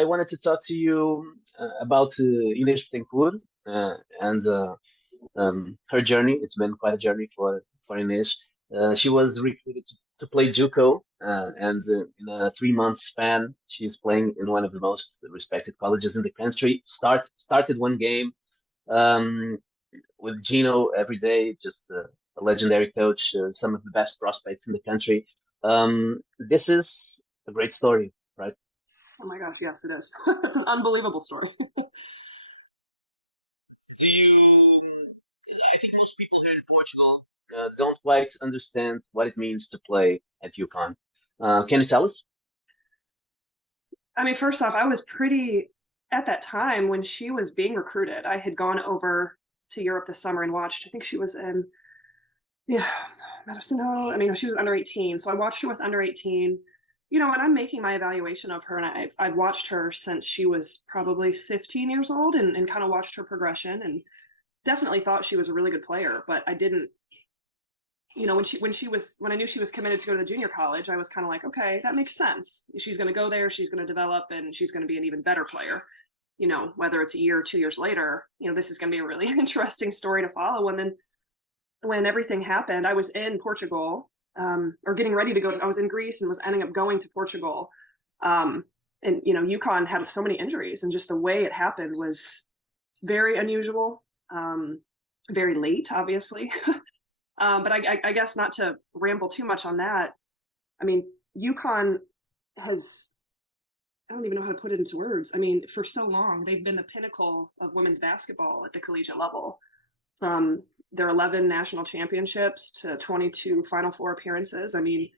I wanted to talk to you about Inês Bettencourt and her journey. It's been quite a journey for Inês. She was recruited to play JUCO, and in a 3 month span, she's playing in one of the most respected colleges in the country. Started one game um, with Geno every day, just a legendary coach, some of the best prospects in the country. This is a great story, right? Oh my gosh, yes, it is. It's an unbelievable story. Do you? I think most people here in Portugal don't quite understand what it means to play at UConn. Can you tell us? I mean, first off, I was pretty at that time when she was being recruited. I had gone over to Europe this summer and watched. I think she was in, yeah, Madison Hill. I mean, she was under 18, so I watched her with under 18. And I'm making my evaluation of her, and I've watched her since she was probably 15 years old, and kind of watched her progression, and definitely thought she was a really good player. But I didn't, when I knew she was committed to go to the junior college, I was kind of like, okay, that makes sense. She's going to go there, she's going to develop, and she's going to be an even better player. Whether it's a year or 2 years later, this is going to be a really interesting story to follow. And then when everything happened, I was in Portugal, or getting ready to go. I was in Greece and was ending up going to Portugal. And UConn had so many injuries, and just the way it happened was very unusual, very late, obviously. But I guess not to ramble too much on that. I mean, UConn has, I don't even know how to put it into words. I mean, for so long, they've been the pinnacle of women's basketball at the collegiate level, from their 11 national championships to 22 Final Four appearances. I mean,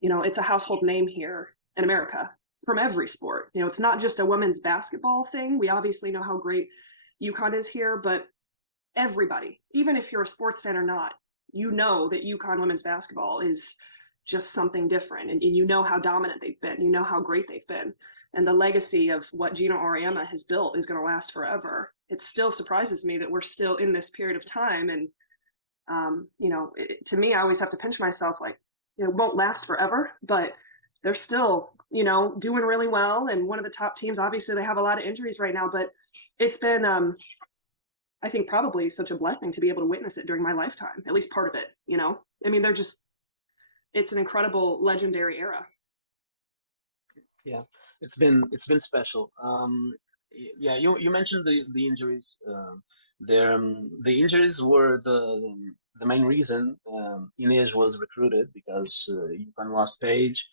it's a household name here in America from every sport. It's not just a women's basketball thing. We obviously know how great UConn is here, but everybody, even if you're a sports fan or not, that UConn women's basketball is just something different. And you know how dominant they've been. You know how great they've been. And the legacy of what Geno Auriemma has built is going to last forever. It still surprises me that we're still in this period of time. And, to me, I always have to pinch myself, like, it won't last forever, but they're still, doing really well. And one of the top teams, obviously they have a lot of injuries right now, but it's been, I think, probably such a blessing to be able to witness it during my lifetime, at least part of it, I mean, it's an incredible, legendary era. Yeah, it's been special. Yeah, you mentioned the injuries. The injuries were the main reason Inez was recruited because UConn lost Paige.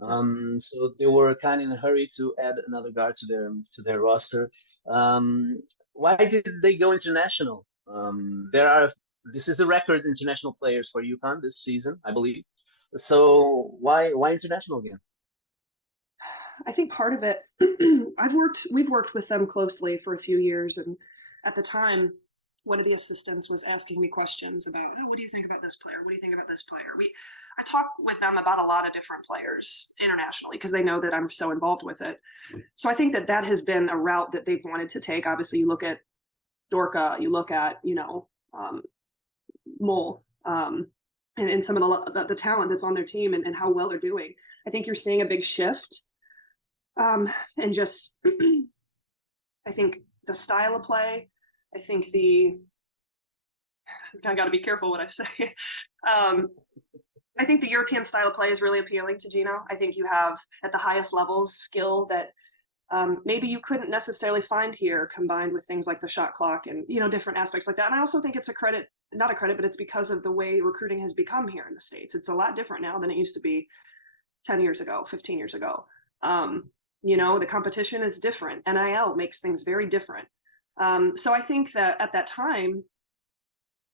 So they were kind of in a hurry to add another guard to their roster. Why did they go international? This is a record international players for UConn this season, I believe. So why international again? I think part of it, we've worked with them closely for a few years. And at the time, one of the assistants was asking me questions about, oh, what do you think about this player? What do you think about this player? I talk with them about a lot of different players internationally because they know that I'm so involved with it. So I think that has been a route that they've wanted to take. Obviously, you look at Dorka, you look at, Mole, and some of the talent that's on their team, and how well they're doing. I think you're seeing a big shift. And just, I think the style of play, I think I got to be careful what I say. I think the European style of play is really appealing to Geno. I think you have at the highest levels skill that maybe you couldn't necessarily find here, combined with things like the shot clock and, different aspects like that. And I also think it's not a credit, but it's because of the way recruiting has become here in the States. It's a lot different now than it used to be 10 years ago, 15 years ago. The competition is different. NIL makes things very different. So I think that at that time,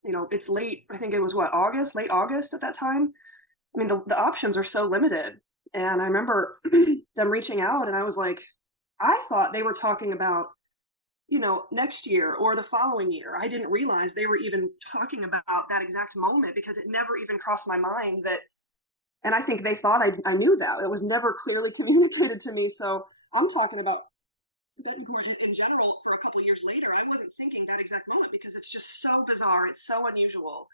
it's late. I think it was late August at that time. I mean, the options are so limited. And I remember them reaching out, and I was like, I thought they were talking about, next year or the following year. I didn't realize they were even talking about that exact moment, because it never even crossed my mind that. And I think they thought I knew that. It was never clearly communicated to me. So I'm talking about Bettencourt in general for a couple of years later. I wasn't thinking that exact moment because it's just so bizarre. It's so unusual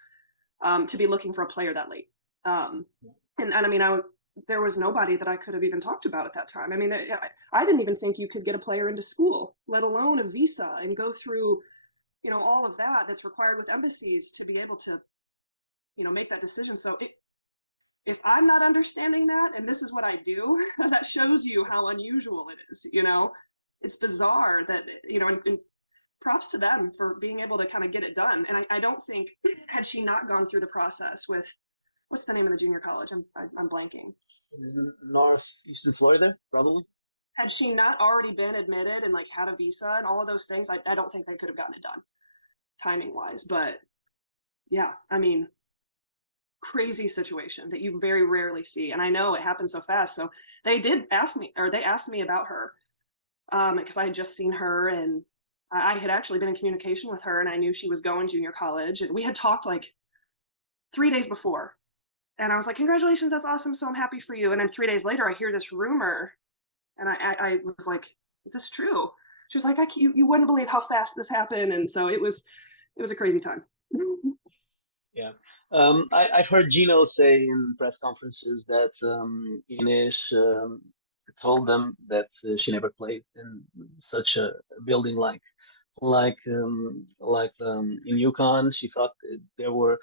to be looking for a player that late. And I mean, there was nobody that I could have even talked about at that time. I mean, I didn't even think you could get a player into school, let alone a visa, and go through, all of that that's required with embassies to be able to, make that decision. So if I'm not understanding that, and this is what I do, that shows you how unusual it is. It's bizarre that, and props to them for being able to kind of get it done. And I don't think, had she not gone through the process with, what's the name of the junior college? I'm blanking. Northeastern Florida, probably. Had she not already been admitted and like had a visa and all of those things, I don't think they could have gotten it done timing wise. But yeah, I mean, crazy situation that you very rarely see. And I know it happened so fast. So they asked me about her because I had just seen her, and I had actually been in communication with her, and I knew she was going junior college, and we had talked like 3 days before. And I was like, congratulations, that's awesome. So I'm happy for you. And then 3 days later, I hear this rumor, and I was like, is this true? She was like, you wouldn't believe how fast this happened. And so it was a crazy time. Yeah. I've heard Geno say in press conferences that Inês told them that she never played in such a building in UConn. She thought there were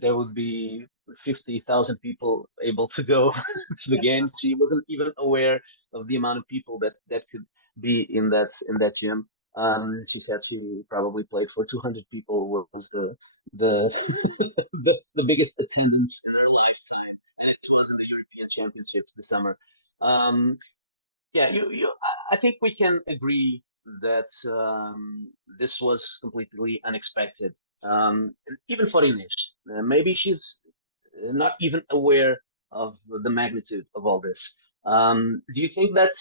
there would be 50,000 people able to go to the Yeah. games. She wasn't even aware of the amount of people that could be in that gym. She said she probably played for 200 people, was the the biggest attendance in her lifetime, and it was in the European Championships this summer. Um, yeah, I think we can agree that this was completely unexpected. Even for Inês, maybe she's not even aware of the magnitude of all this. Do you think that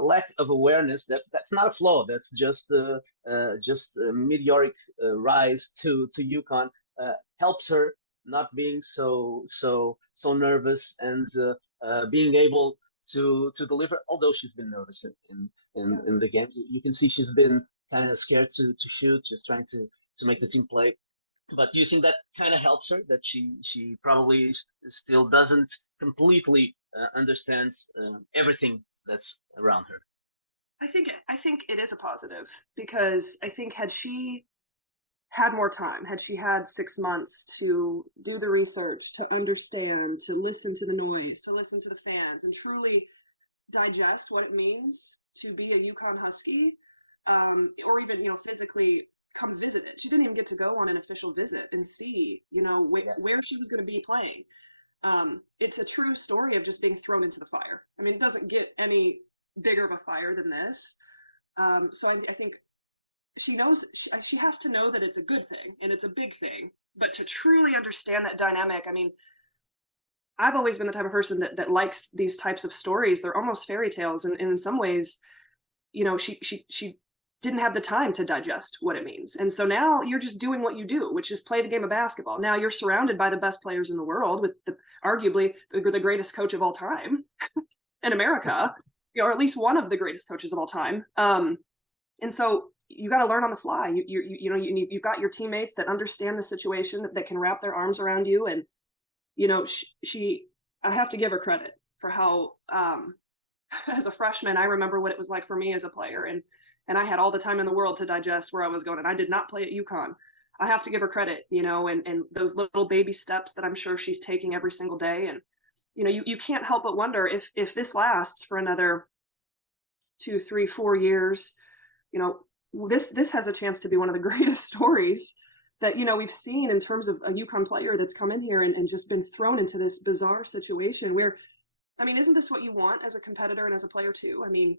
lack of awareness, that's not a flaw, that's just a meteoric rise to UConn, helps her not being so nervous and being able to deliver, although she's been nervous in the game. You can see she's been kind of scared to shoot, just trying to make the team play. But do you think that kind of helps her? That she probably still doesn't completely understands everything that's around her. I think it is a positive, because I think had she had more time, had she had 6 months to do the research, to understand, to listen to the noise, to listen to the fans, and truly digest what it means to be a UConn Husky, or even physically come visit it. She didn't even get to go on an official visit and see where she was going to be playing. It's a true story of just being thrown into the fire. I mean, it doesn't get any bigger of a fire than this. So I think she knows she has to know that it's a good thing and it's a big thing, but to truly understand that dynamic, I mean, I've always been the type of person that likes these types of stories. They're almost fairy tales, and in some ways, she didn't have the time to digest what it means. And so now you're just doing what you do, which is play the game of basketball. Now you're surrounded by the best players in the world, with arguably the greatest coach of all time in America, or at least one of the greatest coaches of all time. And so you got to learn on the fly. You've got your teammates that understand the situation, that can wrap their arms around you. And I have to give her credit for how, as a freshman, I remember what it was like for me as a player, and I had all the time in the world to digest where I was going, and I did not play at UConn. I have to give her credit, and those little baby steps that I'm sure she's taking every single day. And you can't help but wonder if this lasts for another 2, 3, 4 years. This has a chance to be one of the greatest stories that we've seen, in terms of a UConn player that's come in here and just been thrown into this bizarre situation where, I mean, isn't this what you want as a competitor and as a player too? I mean,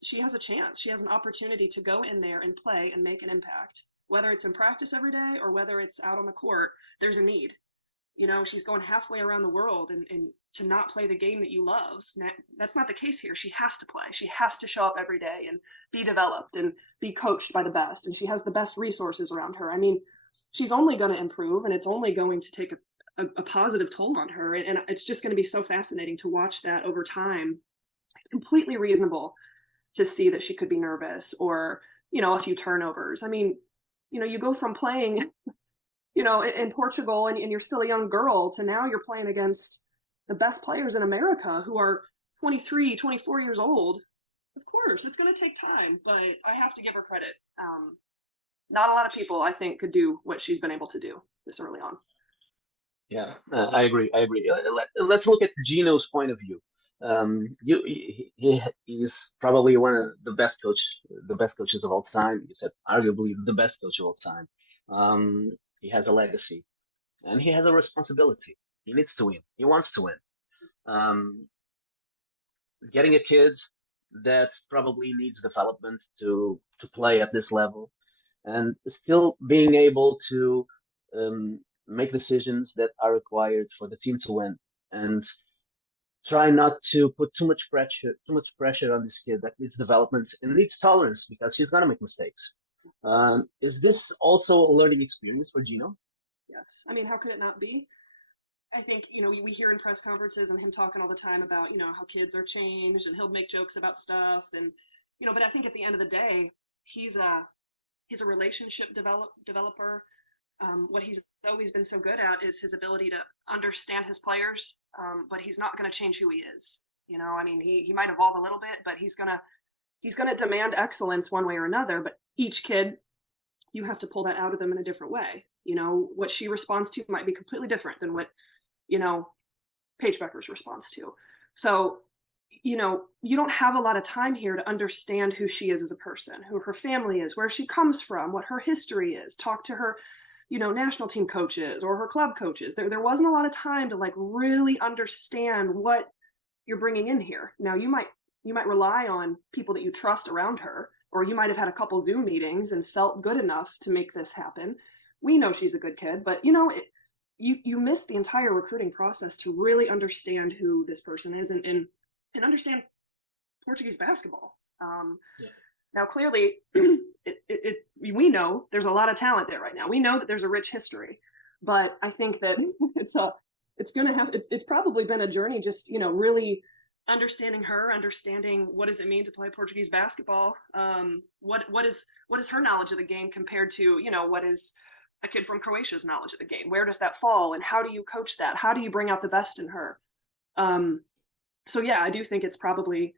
she has a chance. She has an opportunity to go in there and play and make an impact. Whether it's in practice every day or whether it's out on the court, there's a need. She's going halfway around the world, and to not play the game that you love, that's not the case here. She has to play. She has to show up every day and be developed and be coached by the best. And she has the best resources around her. I mean, she's only going to improve, and it's only going to take a positive toll on her. And it's just going to be so fascinating to watch that over time. It's completely reasonable to see that she could be nervous, or, a few turnovers. I mean, you go from playing, in Portugal, and you're still a young girl, to now you're playing against the best players in America who are 23, 24 years old. Of course, it's going to take time, but I have to give her credit. Not a lot of people, I think, could do what she's been able to do this early on. Yeah, I agree. I agree. Let's look at Geno's point of view. He's probably one of the best coaches of all time. He said arguably the best coach of all time. He has a legacy and he has a responsibility. He needs to win. He wants to win. Um, Getting a kid that probably needs development to play at this level and still being able to make decisions that are required for the team to win and try not to put too much pressure on this kid that needs development and needs tolerance because he's gonna make mistakes. Is this also a learning experience for Geno? Yes. I mean, how could it not be? I think, we hear in press conferences and him talking all the time about, how kids are changed, and he'll make jokes about stuff. And, but I think at the end of the day, he's a relationship developer. What he's always been so good at is his ability to understand his players, but he's not going to change who he is. I mean, he might evolve a little bit, but he's gonna demand excellence one way or another. But each kid, you have to pull that out of them in a different way. What she responds to might be completely different than what Paige Becker's response to. So, you don't have a lot of time here to understand who she is as a person, who her family is, where she comes from, what her history is. Talk to her, national team coaches or her club coaches. There wasn't a lot of time to like really understand what you're bringing in here. Now you might rely on people that you trust around her, or you might have had a couple Zoom meetings and felt good enough to make this happen. We know she's a good kid, but you miss the entire recruiting process to really understand who this person is and understand Portuguese basketball. Yeah. Now, clearly, we know there's a lot of talent there right now. We know that there's a rich history, but I think that it's probably been a journey, just really understanding her, understanding what does it mean to play Portuguese basketball. What is her knowledge of the game compared to what is a kid from Croatia's knowledge of the game? Where does that fall, and how do you coach that? How do you bring out the best in her? So yeah, I do think it's probably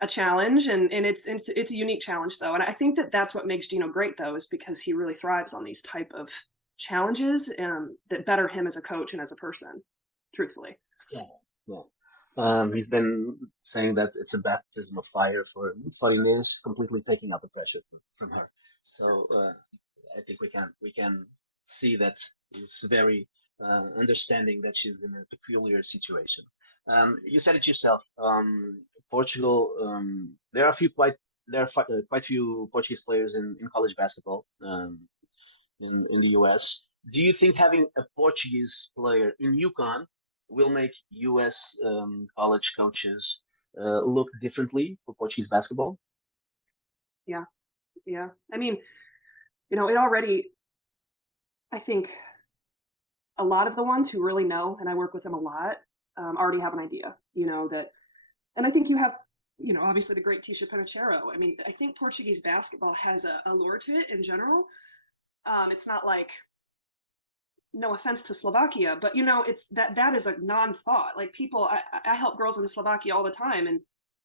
a challenge, and it's a unique challenge though, and I think that that's what makes Geno great though, is because he really thrives on these type of challenges that better him as a coach and as a person, truthfully. Yeah, yeah. He's been saying that it's a baptism of fire for Inês, completely taking out the pressure from her. So I think we can see that he's very understanding that she's in a peculiar situation. You said it yourself. Portugal. There are quite few Portuguese players in college basketball. In the US. Do you think having a Portuguese player in UConn will make US college coaches look differently for Portuguese basketball? Yeah, yeah. I mean, it already. I think a lot of the ones who really know, and I work with them a lot, already have an idea. That, and I think you have. Obviously the great Tisha Penicheiro. I mean, I think Portuguese basketball has a lure to it in general. It's not like, no offense to Slovakia, but it's that is a non-thought. Like people, I help girls in Slovakia all the time, and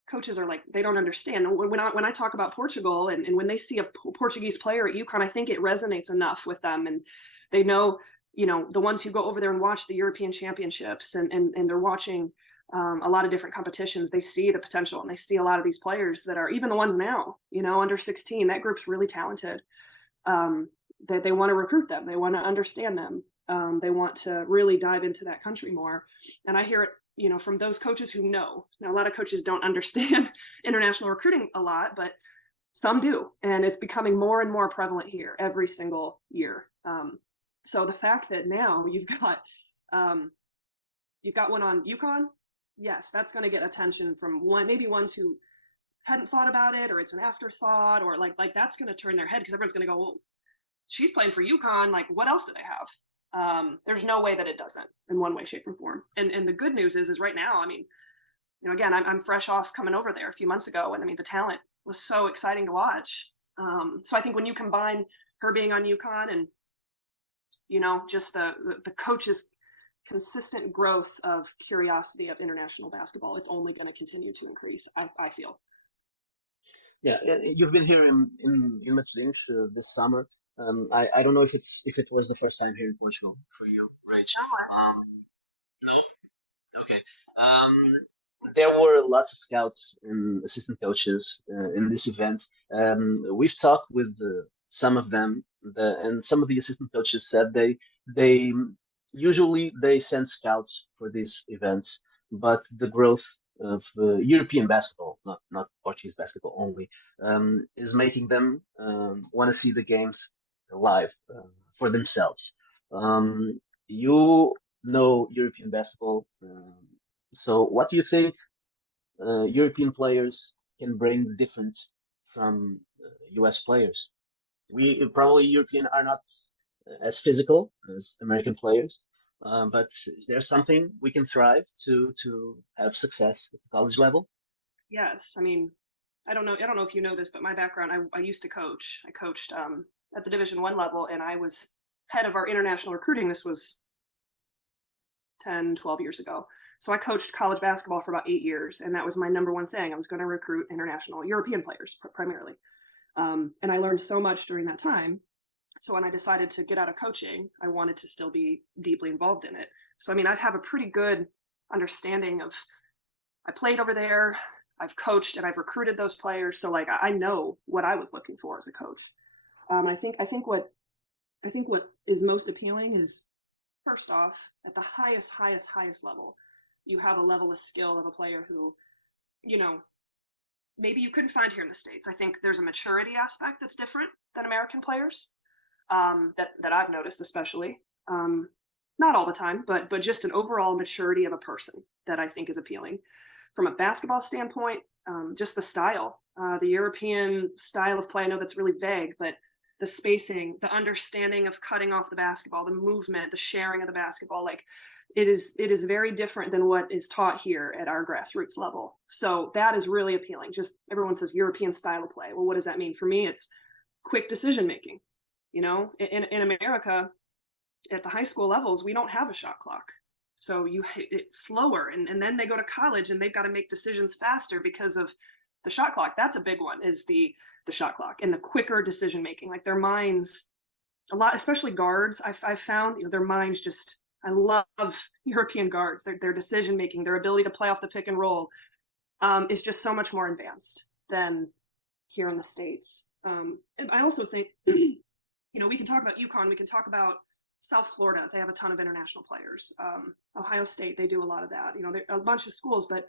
coaches are like, they don't understand. When I talk about Portugal, and when they see a Portuguese player at UConn, I think it resonates enough with them, and they know, the ones who go over there and watch the European Championships, and they're watching a lot of different competitions. They see the potential, and they see a lot of these players that are even the ones now, under 16. That group's really talented. They want to recruit them. They want to understand them. They want to really dive into that country more. And I hear it, from those coaches who know. Now, a lot of coaches don't understand international recruiting a lot, but some do. And it's becoming more and more prevalent here every single year. So the fact that now you've got one on UConn, yes, that's going to get attention from maybe ones who hadn't thought about it, or it's an afterthought, or like that's going to turn their head, because everyone's going to go, well, she's playing for UConn. Like, what else do they have? There's no way that it doesn't, in one way, shape, or form. And the good news is right now, I mean, again, I'm fresh off coming over there a few months ago, and I mean, the talent was so exciting to watch. So I think when you combine her being on UConn and just the coaches' consistent growth of curiosity of international basketball. It's only going to continue to increase, I feel. Yeah, you've been here in Madrid this summer. I don't know if it was the first time here in Portugal for you, Rach. Um, no. Okay. Um, there were lots of scouts and assistant coaches in this event. We've talked with some of them, and some of the assistant coaches said they usually they send scouts for these events, but the growth of European basketball, not Portuguese basketball only, is making them want to see the games live for themselves. You know European basketball. So, what do you think European players can bring different from US players? We probably European are not as physical as American players, but is there something we can thrive to have success at the college level? Yes, I mean, I don't know if you know this, but my background, I used to coach. I coached at the Division 1 level, and I was head of our international recruiting. This was 10, 12 years ago. So I coached college basketball for about 8 years, and that was my number one thing. I was going to recruit international European players primarily. And I learned so much during that time. So when I decided to get out of coaching, I wanted to still be deeply involved in it. So, I mean, I have a pretty good understanding of, I played over there, I've coached, and I've recruited those players. So, like, I know what I was looking for as a coach. I think what is most appealing is, first off, at the highest level, you have a level of skill of a player who, you know, maybe you couldn't find here in the States. I think there's a maturity aspect that's different than American players, that I've noticed, especially. Not all the time, but just an overall maturity of a person that I think is appealing. From a basketball standpoint, just the style, the European style of play. I know that's really vague, but the spacing, the understanding of cutting off the basketball, the movement, the sharing of the basketball, like it is very different than what is taught here at our grassroots level. So that is really appealing. Just everyone says European style of play. Well, what does that mean? For me, it's quick decision making. In America, at the high school levels, we don't have a shot clock. So it's slower, and then they go to college and they've got to make decisions faster because of the shot clock. That's a big one, is the shot clock and the quicker decision making. Like their minds, a lot, especially guards, I've found, their minds just. I love European guards. Their decision making, their ability to play off the pick and roll, is just so much more advanced than here in the States. And I also think, we can talk about UConn. We can talk about South Florida. They have a ton of international players. Ohio State, they do a lot of that. There are a bunch of schools, but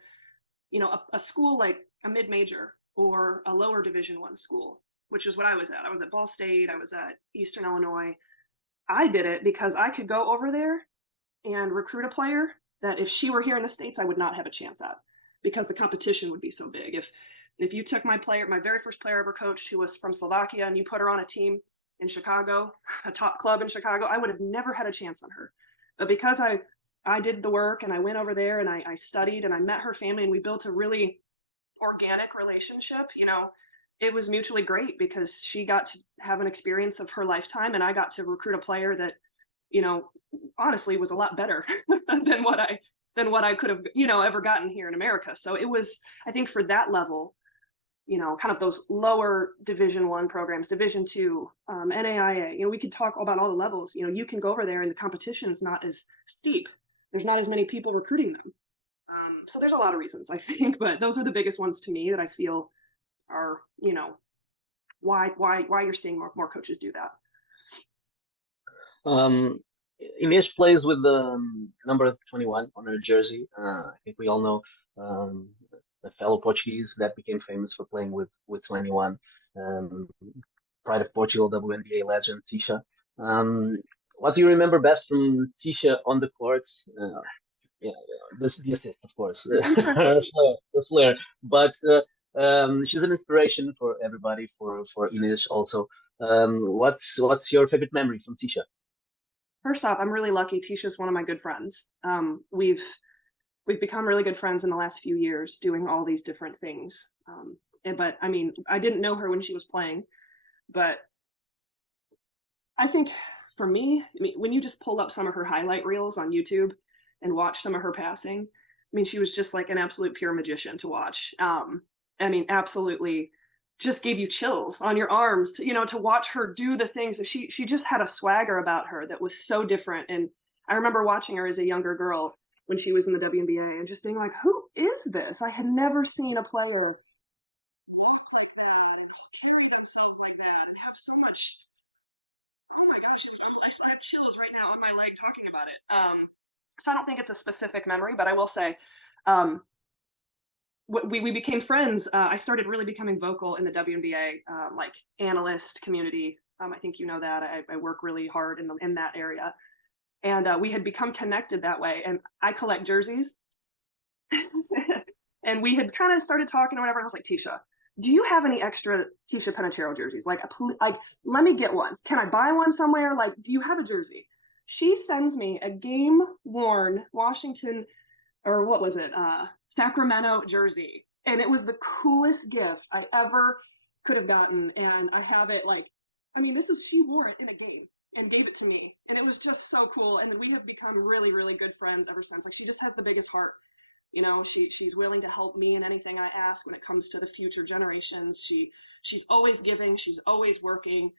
a school like a mid-major or a lower Division 1 school, which is what I was at. I was at Ball State. I was at Eastern Illinois. I did it because I could go over there and recruit a player that if she were here in the States, I would not have a chance at, because the competition would be so big. If you took my very first player I ever coached, who was from Slovakia, and you put her on a team in Chicago, a top club in Chicago, I would have never had a chance on her. But because I did the work and I went over there and I studied and I met her family and we built a really organic relationship, it was mutually great because she got to have an experience of her lifetime and I got to recruit a player that, honestly was a lot better than what I could have, ever gotten here in America. So it was, I think for that level, kind of those lower Division 1 programs, Division 2, NAIA, we could talk about all the levels. You can go over there and the competition's not as steep. There's not as many people recruiting them. So there's a lot of reasons, I think, but those are the biggest ones to me that I feel are, why you're seeing more coaches do that. Inês plays with the number 21 on her jersey. I think we all know a fellow Portuguese that became famous for playing with 21. Um, Pride of Portugal, WNBA legend Tisha. What do you remember best from Tisha on the court? Yeah, the assist, of course, the flair. But she's an inspiration for everybody, for Inês also. What's your favorite memory from Tisha? First off, I'm really lucky. Tisha's one of my good friends. We've become really good friends in the last few years doing all these different things. But I mean, I didn't know her when she was playing, but I think for me, I mean, when you just pull up some of her highlight reels on YouTube and watch some of her passing, I mean, she was just like an absolute pure magician to watch. I mean, absolutely just gave you chills on your arms to, to watch her do the things that she just had a swagger about her that was so different. And I remember watching her as a younger girl when she was in the WNBA and just being like, who is this? I had never seen a player walk like that and carry themselves like that and have so much. Oh my gosh, I still have chills right now on my leg talking about it. So I don't think it's a specific memory, but I will say, um, we became friends. I started really becoming vocal in the WNBA, like analyst community. I think you know that I work really hard in that area, and we had become connected that way. And I collect jerseys, and we had kind of started talking or whatever. And I was like, Tisha, do you have any extra Tisha Panachero jerseys? Like, let me get one. Can I buy one somewhere? Like, do you have a jersey? She sends me a game worn Washington, or what was it? Sacramento jersey. And it was the coolest gift I ever could have gotten. And I have it she wore it in a game and gave it to me. And it was just so cool. And then we have become really, really good friends ever since. Like, she just has the biggest heart. She's willing to help me in anything I ask when it comes to the future generations. She's always giving. She's always working.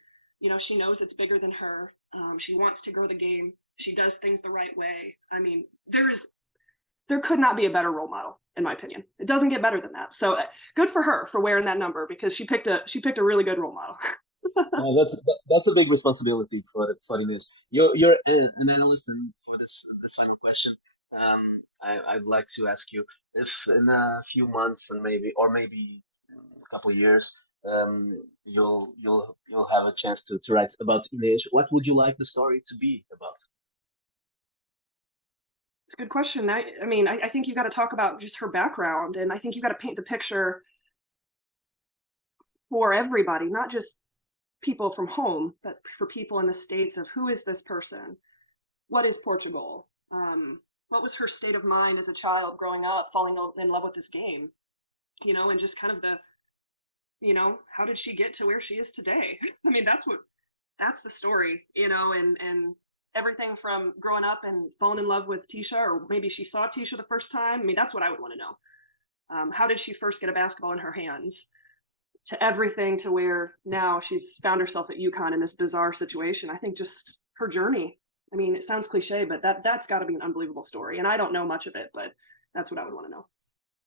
She knows it's bigger than her. She wants to grow the game. She does things the right way. I mean, there could not be a better role model, in my opinion. It doesn't get better than that. So good for her for wearing that number, because she picked a really good role model. That's a big responsibility for Inês. You're an analyst, and for this final question, I'd like to ask you if in a few months and maybe a couple of years, you'll have a chance to write about Inês. What would you like the story to be about? It's a good question. I think you got to talk about just her background, and I think you got to paint the picture for everybody, not just people from home, but for people in the States, of who is this person? What is Portugal? What was her state of mind as a child growing up, falling in love with this game? And just kind of how did she get to where she is today? I mean, that's the story, and everything from growing up and falling in love with Tisha, or maybe she saw Tisha the first time. I mean, that's what I would want to know. How did she first get a basketball in her hands, to everything to where now she's found herself at UConn in this bizarre situation? I think just her journey. I mean, it sounds cliche, but that's got to be an unbelievable story. And I don't know much of it, but that's what I would want to know.